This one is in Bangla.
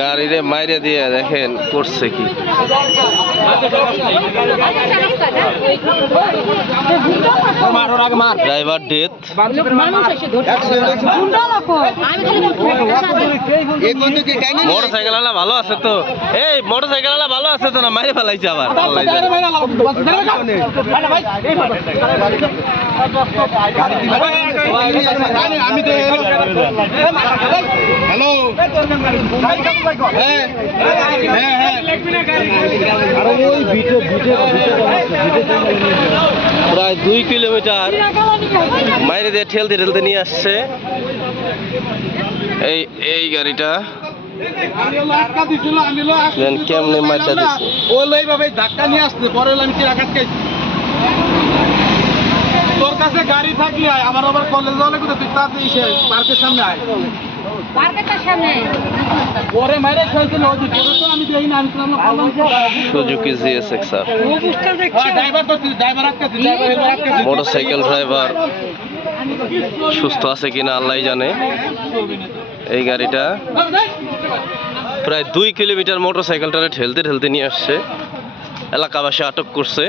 গাড়িরে মাইরে দিয়ে দেখেন করছে কি ড্রাইভার ডেথ মোটরসাইকেল আলা ভালো আছে তো এই মোটরসাইকেল আলা ভালো আছে তো না মাইরে ফেলাইছে আবার হ্যালো প্রায় 2 কিলোমিটার মাইরে দিয়ে ঠেলতে ঠেলতে নিয়ে আসছে এই গাড়িটা কেমনে মাইরটা দিচ্ছে ধাক্কা নিয়ে আসছে পরে আমি কি আঘাত খাইছি তোর কাছে গাড়ি থাকলে আমার আবার কলেজ হলে কোথায় তুই তাড়াতাড়ি পার্কের সামনে আয় সুজুকি জিএসএক্সআর মোটরসাইকেল ড্রাইভার সুস্থ আছে কিনা আল্লাহ জানে। এই গাড়িটা প্রায় 2 কিলোমিটার মোটরসাইকেলটারে ঠেলতে ঠেলতে নিয়ে আসছে, এলাকাবাসী আটক করছে।